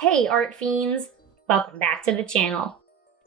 Hey art fiends, welcome back to the channel.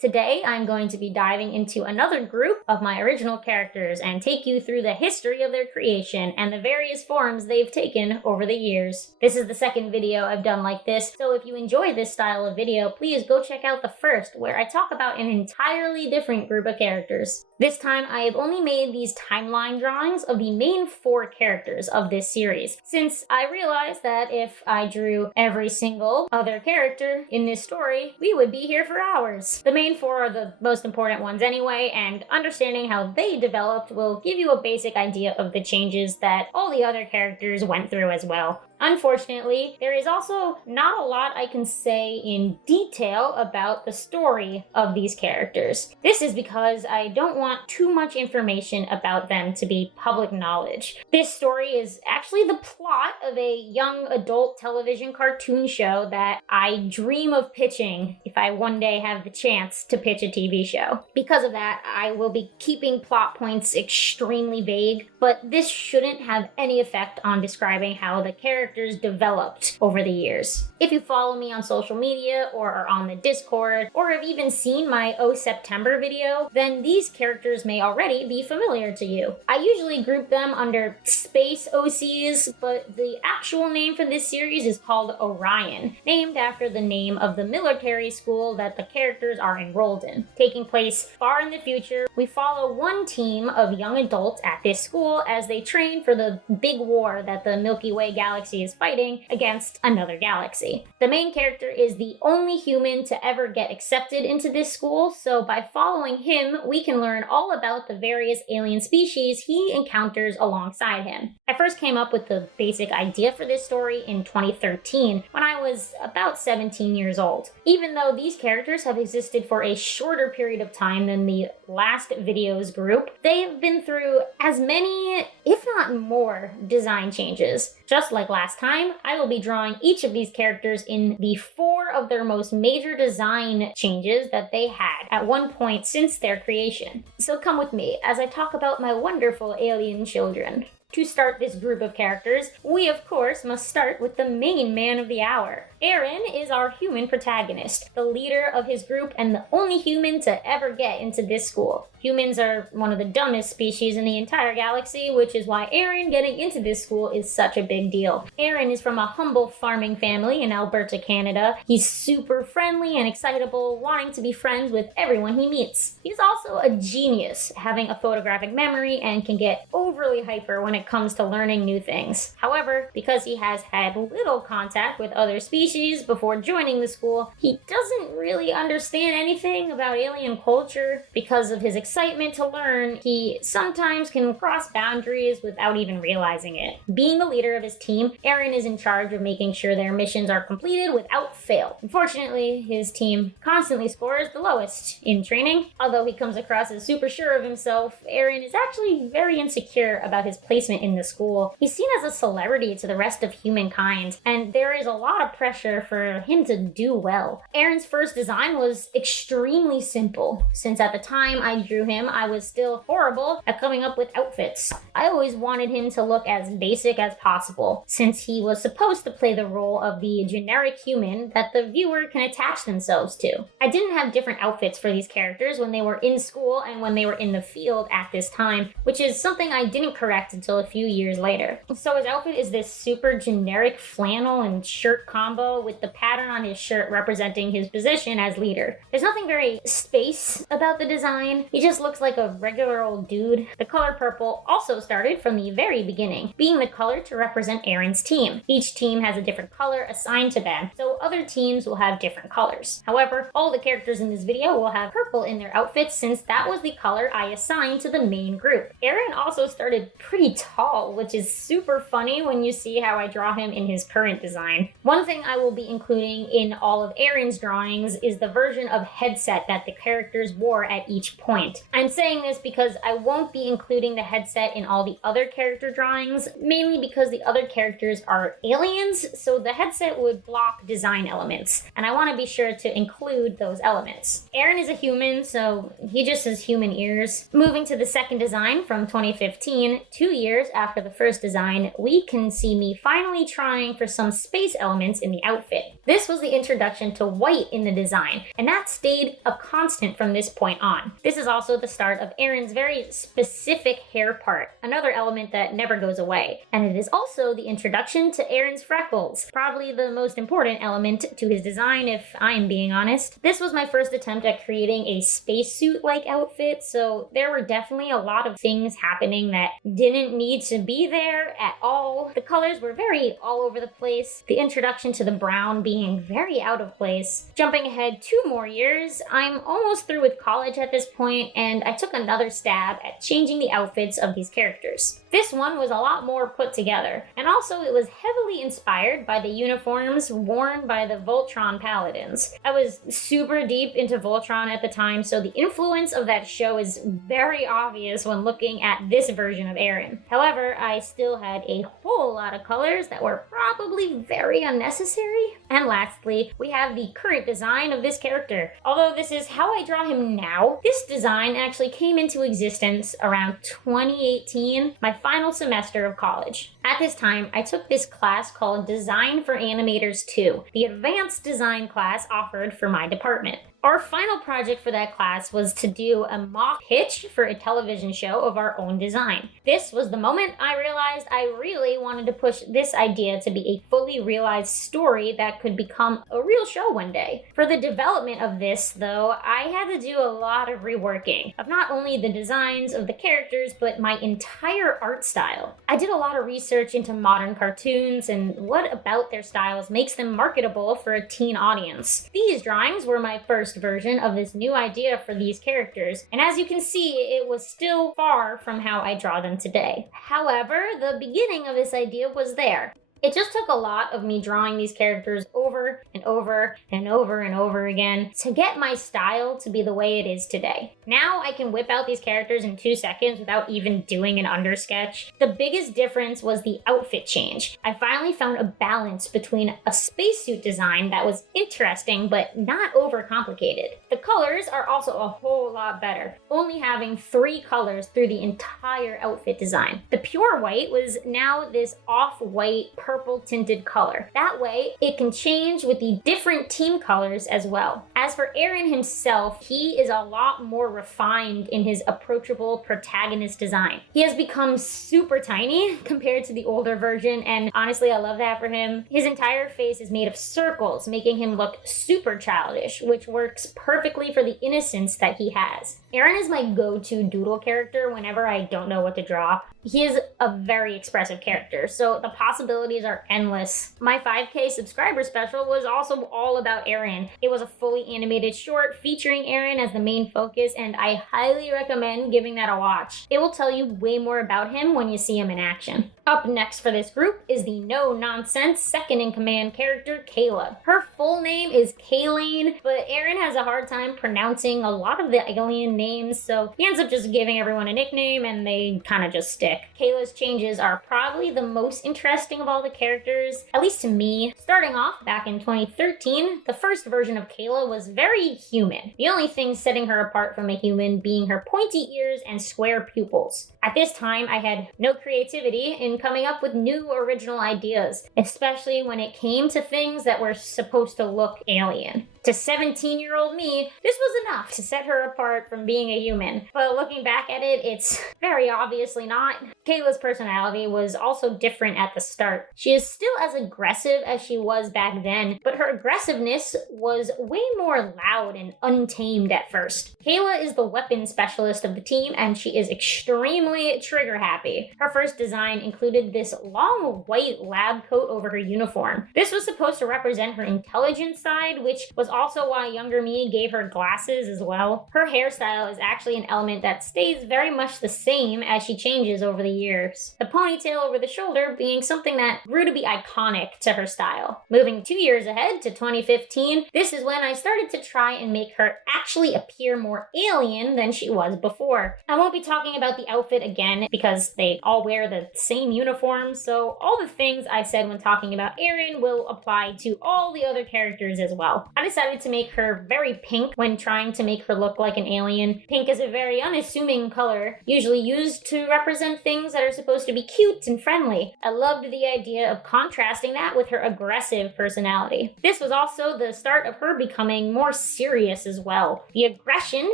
Today I'm going to be diving into another group of my original characters and take you through the history of their creation and the various forms they've taken over the years. This is the second video I've done like this, so if you enjoy this style of video, please go check out the first where I talk about an entirely different group of characters. This time I have only made these timeline drawings of the main 4 characters of this series, since I realized that if I drew every single other character in this story, we would be here for hours. The main 4 are the most important ones anyway, and understanding how they developed will give you a basic idea of the changes that all the other characters went through as well. Unfortunately, there is also not a lot I can say in detail about the story of these characters. This is because I don't want too much information about them to be public knowledge. This story is actually the plot of a young adult television cartoon show that I dream of pitching if I one day have the chance to pitch a TV show. Because of that, I will be keeping plot points extremely vague, but this shouldn't have any effect on describing how the characters developed over the years. If you follow me on social media or are on the Discord or have even seen my Oh September video, then these characters may already be familiar to you. I usually group them under space OCs, but the actual name for this series is called Orion, named after the name of the military school that the characters are enrolled in. Taking place far in the future, we follow one team of young adults at this school as they train for the big war that the Milky Way galaxy is fighting against another galaxy. The main character is the only human to ever get accepted into this school, so by following him, we can learn all about the various alien species he encounters alongside him. I first came up with the basic idea for this story in 2013, when I was about 17 years old. Even though these characters have existed for a shorter period of time than the last video's group, they've been through as many, if not more, design changes. Just like last time, I will be drawing each of these characters in the 4 of their most major design changes that they had at one point since their creation. So come with me as I talk about my wonderful alien children. To start this group of characters, we of course must start with the main man of the hour. Aaron is our human protagonist, the leader of his group and the only human to ever get into this school. Humans are one of the dumbest species in the entire galaxy, which is why Aaron getting into this school is such a big deal. Aaron is from a humble farming family in Alberta, Canada. He's super friendly and excitable, wanting to be friends with everyone he meets. He's also a genius, having a photographic memory and can get overly hyper when it comes to learning new things. However, because he has had little contact with other species before joining the school, he doesn't really understand anything about alien culture. Because of his excitement to learn, he sometimes can cross boundaries without even realizing it. Being the leader of his team, Aaron is in charge of making sure their missions are completed without fail. Unfortunately, his team constantly scores the lowest in training. Although he comes across as super sure of himself, Aaron is actually very insecure about his placement in the school. He's seen as a celebrity to the rest of humankind, and there is a lot of pressure for him to do well. Aaron's first design was extremely simple, since at the time I drew him, I was still horrible at coming up with outfits. I always wanted him to look as basic as possible, since he was supposed to play the role of the generic human that the viewer can attach themselves to. I didn't have different outfits for these characters when they were in school and when they were in the field at this time, which is something I didn't correct until a few years later. So his outfit is this super generic flannel and shirt combo with the pattern on his shirt representing his position as leader. There's nothing very space about the design. He just looks like a regular old dude. The color purple also started from the very beginning, being the color to represent Aaron's team. Each team has a different color assigned to them, so other teams will have different colors. However, all the characters in this video will have purple in their outfits since that was the color I assigned to the main group. Aaron also started pretty tall, which is super funny when you see how I draw him in his current design. One thing I will be including in all of Aaron's drawings is the version of headset that the characters wore at each point. I'm saying this because I won't be including the headset in all the other character drawings, mainly because the other characters are aliens, so the headset would block design elements, and I want to be sure to include those elements. Aaron is a human, so he just has human ears. Moving to the second design from 2015, 2 years years after the first design, we can see me finally trying for some space elements in the outfit. This was the introduction to white in the design, and that stayed a constant from this point on. This is also the start of Erin's very specific hair part, another element that never goes away. And it is also the introduction to Erin's freckles, probably the most important element to his design if I am being honest. This was my first attempt at creating a spacesuit-like outfit, so there were definitely a lot of things happening that didn't need to be there at all. The colors were very all over the place, the introduction to the brown being very out of place. Jumping ahead 2 more years, I'm almost through with college at this point, and I took another stab at changing the outfits of these characters. This one was a lot more put together, and also it was heavily inspired by the uniforms worn by the Voltron Paladins. I was super deep into Voltron at the time, so the influence of that show is very obvious when looking at this version of Erin. However, I still had a whole lot of colors that were probably very unnecessary. And lastly, we have the current design of this character. Although this is how I draw him now, this design actually came into existence around 2018, my final semester of college. At this time, I took this class called Design for Animators 2, the advanced design class offered for my department. Our final project for that class was to do a mock pitch for a television show of our own design. This was the moment I realized I really wanted to push this idea to be a fully realized story that could become a real show one day. For the development of this, though, I had to do a lot of reworking of not only the designs of the characters, but my entire art style. I did a lot of research into modern cartoons and what about their styles makes them marketable for a teen audience. These drawings were my first version of this new idea for these characters, and as you can see, it was still far from how I draw them today. However, the beginning of this idea was there. It just took a lot of me drawing these characters over and over and over and over again to get my style to be the way it is today. Now I can whip out these characters in 2 seconds without even doing an undersketch. The biggest difference was the outfit change. I finally found a balance between a spacesuit design that was interesting but not overcomplicated. The colors are also a whole lot better, only having 3 colors through the entire outfit design. The pure white was now this off-white purple tinted color. That way, it can change with the different team colors as well. As for Erin himself, he is a lot more refined in his approachable protagonist design. He has become super tiny compared to the older version, and honestly, I love that for him. His entire face is made of circles, making him look super childish, which works perfectly for the innocence that he has. Erin is my go-to doodle character whenever I don't know what to draw. He is a very expressive character, so the possibilities are endless. My 5K subscriber special was also all about Erin. It was a fully animated short featuring Erin as the main focus, and I highly recommend giving that a watch. It will tell you way more about him when you see him in action. Up next for this group is the no-nonsense second-in-command character, Kayla. Her full name is Kayla, but Erin has a hard time pronouncing a lot of the alien names, so he ends up just giving everyone a nickname and they kind of just stick. Kayla's changes are probably the most interesting of all the characters, at least to me. Starting off back in 2013, the first version of Kayla was very human. The only thing setting her apart from a human being her pointy ears and square pupils. At this time, I had no creativity in coming up with new original ideas, especially when it came to things that were supposed to look alien. To 17-year-old me, this was enough to set her apart from being a human. But looking back at it, it's very obviously not. Kayla's personality was also different at the start. She is still as aggressive as she was back then, but her aggressiveness was way more loud and untamed at first. Kayla is the weapon specialist of the team, and she is extremely trigger happy. Her first design included this long white lab coat over her uniform. This was supposed to represent her intelligence side, which was also why younger me gave her glasses as well. Her hairstyle is actually an element that stays very much the same as she changes over the years. The ponytail over the shoulder being something that grew to be iconic to her style. Moving 2 years ahead to 2015, this is when I started to try and make her actually appear more alien than she was before. I won't be talking about the outfit again because they all wear the same uniform, so all the things I said when talking about Erin will apply to all the other characters as well. I decided decided to make her very pink when trying to make her look like an alien. Pink is a very unassuming color, usually used to represent things that are supposed to be cute and friendly. I loved the idea of contrasting that with her aggressive personality. This was also the start of her becoming more serious as well. The aggression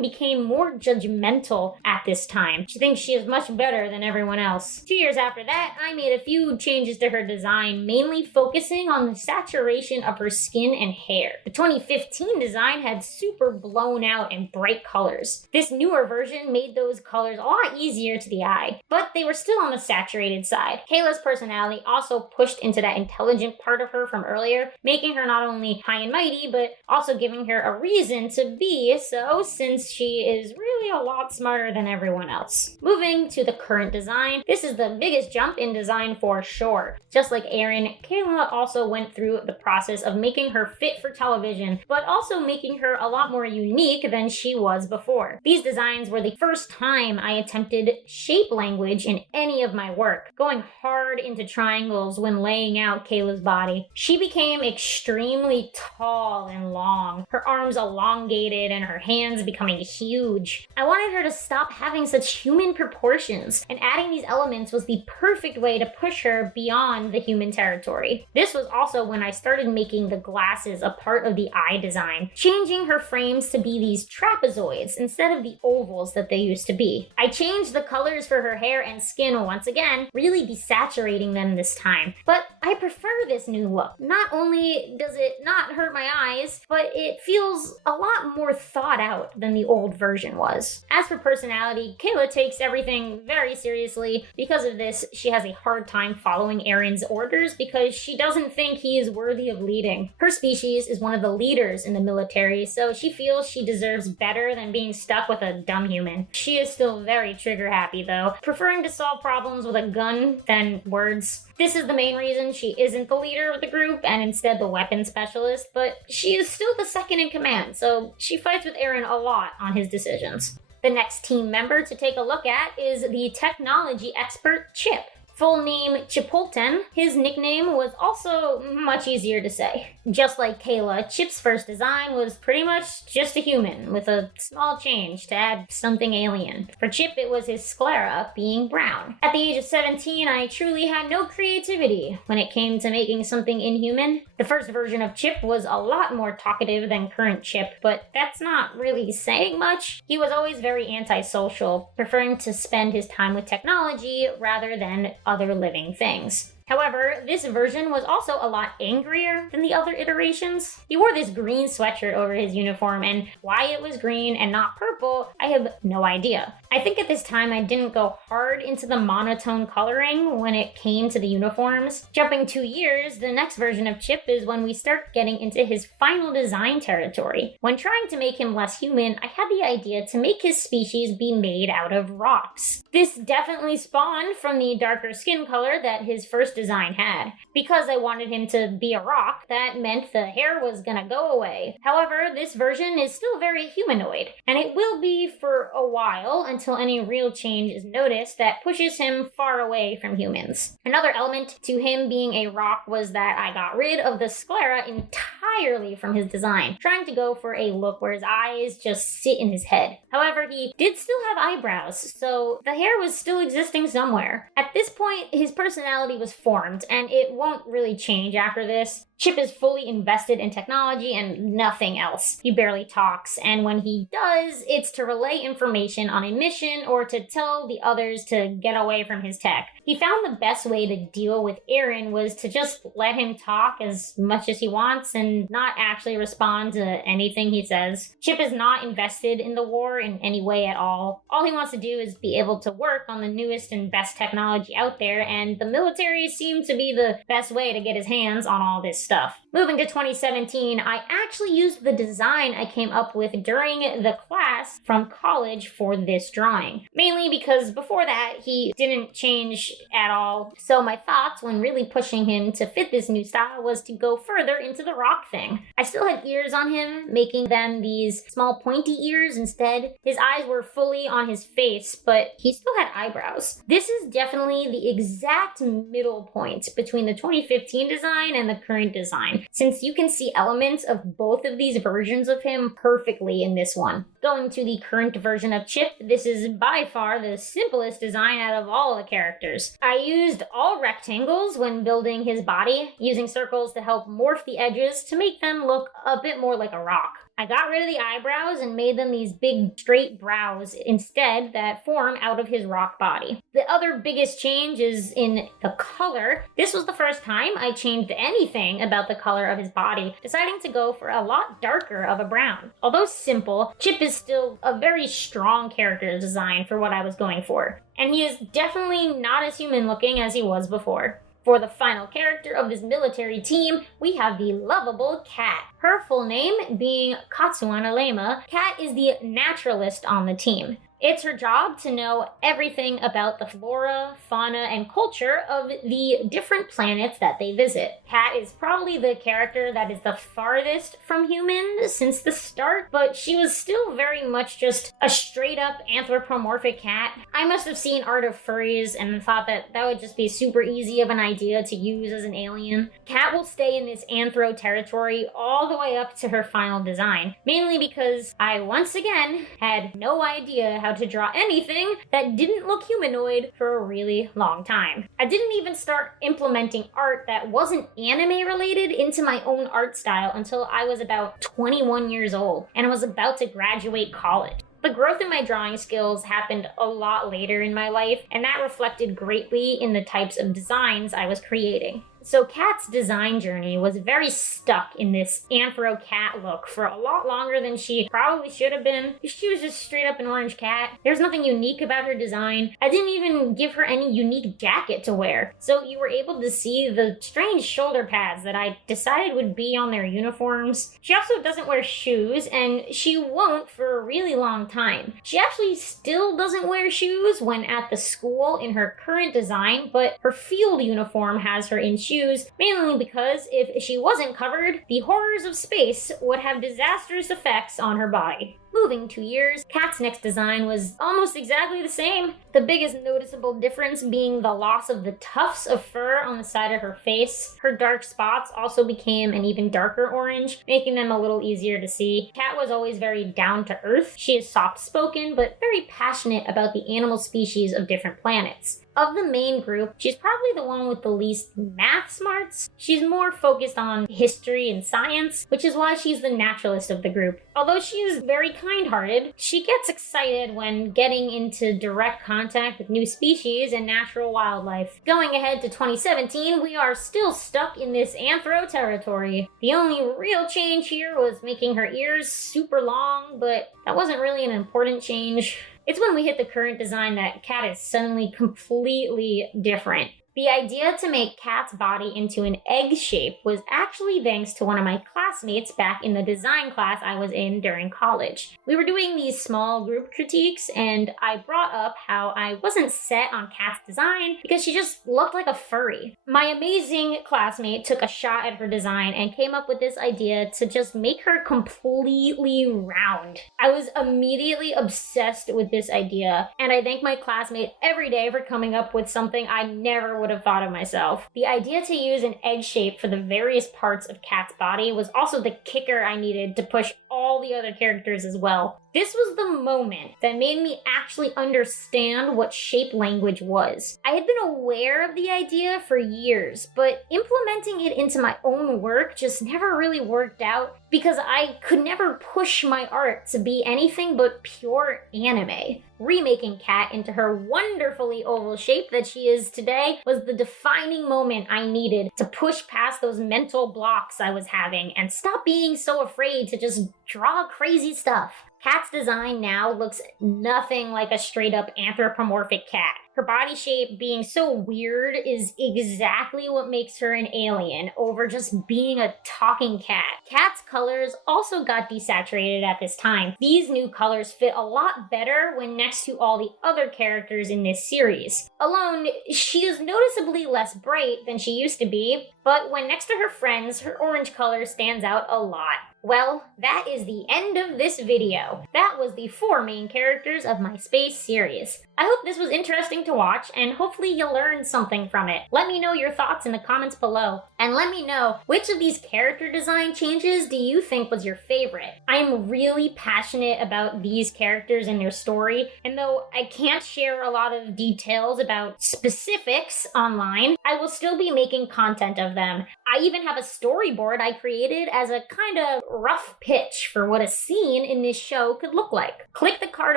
became more judgmental at this time. She thinks she is much better than everyone else. 2 years after that, I made a few changes to her design, mainly focusing on the saturation of her skin and hair. The 2015 design had super blown out and bright colors. This newer version made those colors a lot easier to the eye, but they were still on the saturated side. Kayla's personality also pushed into that intelligent part of her from earlier, making her not only high and mighty, but also giving her a reason to be so, since she is really a lot smarter than everyone else. Moving to the current design, this is the biggest jump in design for sure. Just like Erin, Kayla also went through the process of making her fit for television, but also making her a lot more unique than she was before. These designs were the first time I attempted shape language in any of my work, going hard into triangles when laying out Kayla's body. She became extremely tall and long, her arms elongated and her hands becoming huge. I wanted her to stop having such human proportions, and adding these elements was the perfect way to push her beyond the human territory. This was also when I started making the glasses a part of the eye design, changing her frames to be these trapezoids instead of the ovals that they used to be. I changed the colors for her hair and skin once again, really desaturating them this time. But I prefer this new look. Not only does it not hurt my eyes, but it feels a lot more thought out than the old version was. As for personality, Kayla takes everything very seriously. Because of this, she has a hard time following Erin's orders because she doesn't think he is worthy of leading. Her species is one of the leaders in the military, so she feels she deserves better than being stuck with a dumb human. She is still very trigger happy though, preferring to solve problems with a gun than words. This is the main reason she isn't the leader of the group and instead the weapon specialist, but she is still the second in command, so she fights with Erin a lot on his decisions. The next team member to take a look at is the technology expert Chip. Full name Chipotle, his nickname was also much easier to say. Just like Kayla, Chip's first design was pretty much just a human, with a small change to add something alien. For Chip, it was his sclera being brown. At the age of 17, I truly had no creativity when it came to making something inhuman. The first version of Chip was a lot more talkative than current Chip, but that's not really saying much. He was always very antisocial, preferring to spend his time with technology rather than other living things. However, this version was also a lot angrier than the other iterations. He wore this green sweatshirt over his uniform, and why it was green and not purple, I have no idea. I think at this time I didn't go hard into the monotone coloring when it came to the uniforms. Jumping 2 years, the next version of Chip is when we start getting into his final design territory. When trying to make him less human, I had the idea to make his species be made out of rocks. This definitely spawned from the darker skin color that his first design had. Because I wanted him to be a rock, that meant the hair was gonna go away. However, this version is still very humanoid, and it will be for a while until any real change is noticed that pushes him far away from humans. Another element to him being a rock was that I got rid of the sclera entirely from his design, trying to go for a look where his eyes just sit in his head. However, he did still have eyebrows, so the hair was still existing somewhere. At this point, his personality was formed, and it won't really change after this. Chip is fully invested in technology and nothing else. He barely talks, and when he does, it's to relay information on a mission or to tell the others to get away from his tech. He found the best way to deal with Erin was to just let him talk as much as he wants and not actually respond to anything he says. Chip is not invested in the war in any way at all. All he wants to do is be able to work on the newest and best technology out there, and the military seemed to be the best way to get his hands on all this stuff. Moving to 2017, I actually used the design I came up with during the class from college for this drawing. Mainly because before that, he didn't change at all. So my thoughts when really pushing him to fit this new style was to go further into the rock thing. I still had ears on him, making them these small pointy ears instead. His eyes were fully on his face, but he still had eyebrows. This is definitely the exact middle point between the 2015 design and the current design, since you can see elements of both of these versions of him perfectly in this one. Going to the current version of Chip, this is by far the simplest design out of all the characters. I used all rectangles when building his body, using circles to help morph the edges to make them look a bit more like a rock. I got rid of the eyebrows and made them these big straight brows instead that form out of his rock body. The other biggest change is in the color. This was the first time I changed anything about the color of his body, deciding to go for a lot darker of a brown. Although simple, Chip is still a very strong character design for what I was going for, and he is definitely not as human looking as he was before. For the final character of this military team, we have the lovable Kat. Her full name being Katsuana Lema, Kat is the naturalist on the team. It's her job to know everything about the flora, fauna, and culture of the different planets that they visit. Kat is probably the character that is the farthest from human since the start, but she was still very much just a straight-up anthropomorphic cat. I must have seen Art of Furries and thought that would just be super easy of an idea to use as an alien. Kat will stay in this anthro territory all the way up to her final design, mainly because I once again had no idea how to draw anything that didn't look humanoid for a really long time. I didn't even start implementing art that wasn't anime related into my own art style until I was about 21 years old and I was about to graduate college. The growth in my drawing skills happened a lot later in my life, and that reflected greatly in the types of designs I was creating. So Kat's design journey was very stuck in this anthro cat look for a lot longer than she probably should have been. She was just straight up an orange cat. There's nothing unique about her design. I didn't even give her any unique jacket to wear. So you were able to see the strange shoulder pads that I decided would be on their uniforms. She also doesn't wear shoes, and she won't for a really long time. She actually still doesn't wear shoes when at the school in her current design, but her field uniform has her in shoes, mainly because if she wasn't covered, the horrors of space would have disastrous effects on her body. Moving 2 years, Kat's next design was almost exactly the same, the biggest noticeable difference being the loss of the tufts of fur on the side of her face. Her dark spots also became an even darker orange, making them a little easier to see. Kat was always very down to earth. She is soft-spoken, but very passionate about the animal species of different planets. Of the main group, she's probably the one with the least math smarts. She's more focused on history and science, which is why she's the naturalist of the group. Although she is very kind-hearted, she gets excited when getting into direct contact with new species and natural wildlife. Going ahead to 2017, we are still stuck in this anthro territory. The only real change here was making her ears super long, but that wasn't really an important change. It's when we hit the current design that Kat is suddenly completely different. The idea to make Kat's body into an egg shape was actually thanks to one of my classmates back in the design class I was in during college. We were doing these small group critiques, and I brought up how I wasn't set on Kat's design because she just looked like a furry. My amazing classmate took a shot at her design and came up with this idea to just make her completely round. I was immediately obsessed with this idea, and I thank my classmate every day for coming up with something I never would have thought of myself. The idea to use an egg shape for the various parts of Kat's body was also the kicker I needed to push all the other characters as well. This was the moment that made me actually understand what shape language was. I had been aware of the idea for years, but implementing it into my own work just never really worked out because I could never push my art to be anything but pure anime. Remaking Kat into her wonderfully oval shape that she is today was the defining moment I needed to push past those mental blocks I was having and stop being so afraid to just draw crazy stuff. Kat's design now looks nothing like a straight-up anthropomorphic cat. Her body shape being so weird is exactly what makes her an alien over just being a talking cat. Kat's colors also got desaturated at this time. These new colors fit a lot better when next to all the other characters in this series. Alone, she is noticeably less bright than she used to be, but when next to her friends, her orange color stands out a lot. Well, that is the end of this video. That was the 4 main characters of my space series. I hope this was interesting to watch, and hopefully you learned something from it. Let me know your thoughts in the comments below, and let me know which of these character design changes do you think was your favorite. I'm really passionate about these characters and their story, and though I can't share a lot of details about specifics online, I will still be making content of them. I even have a storyboard I created as a kind of rough pitch for what a scene in this show could look like. Click the card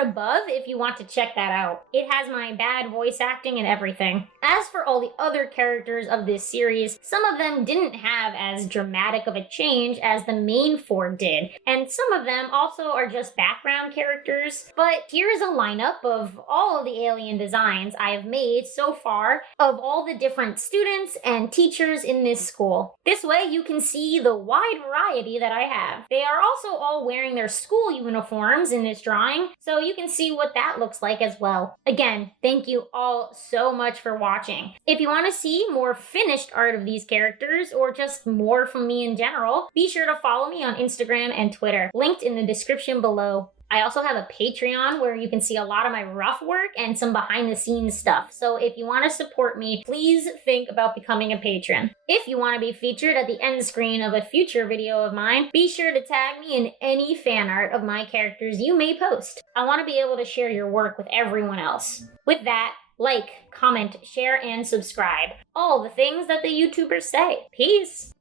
above if you want to check that out. It has my bad voice acting and everything. As for all the other characters of this series, some of them didn't have as dramatic of a change as the main four did, and some of them also are just background characters. But here's a lineup of all of the alien designs I have made so far of all the different students and teachers in this school. This way you can see the wide variety that I have. They are also all wearing their school uniforms in this drawing, so you can see what that looks like as well. Again, thank you all so much for watching. If you want to see more finished art of these characters, or just more from me in general, be sure to follow me on Instagram and Twitter, linked in the description below. I also have a Patreon where you can see a lot of my rough work and some behind the scenes stuff. So if you want to support me, please think about becoming a patron. If you want to be featured at the end screen of a future video of mine, be sure to tag me in any fan art of my characters you may post. I want to be able to share your work with everyone else. With that, like, comment, share, and subscribe. All the things that the YouTubers say. Peace!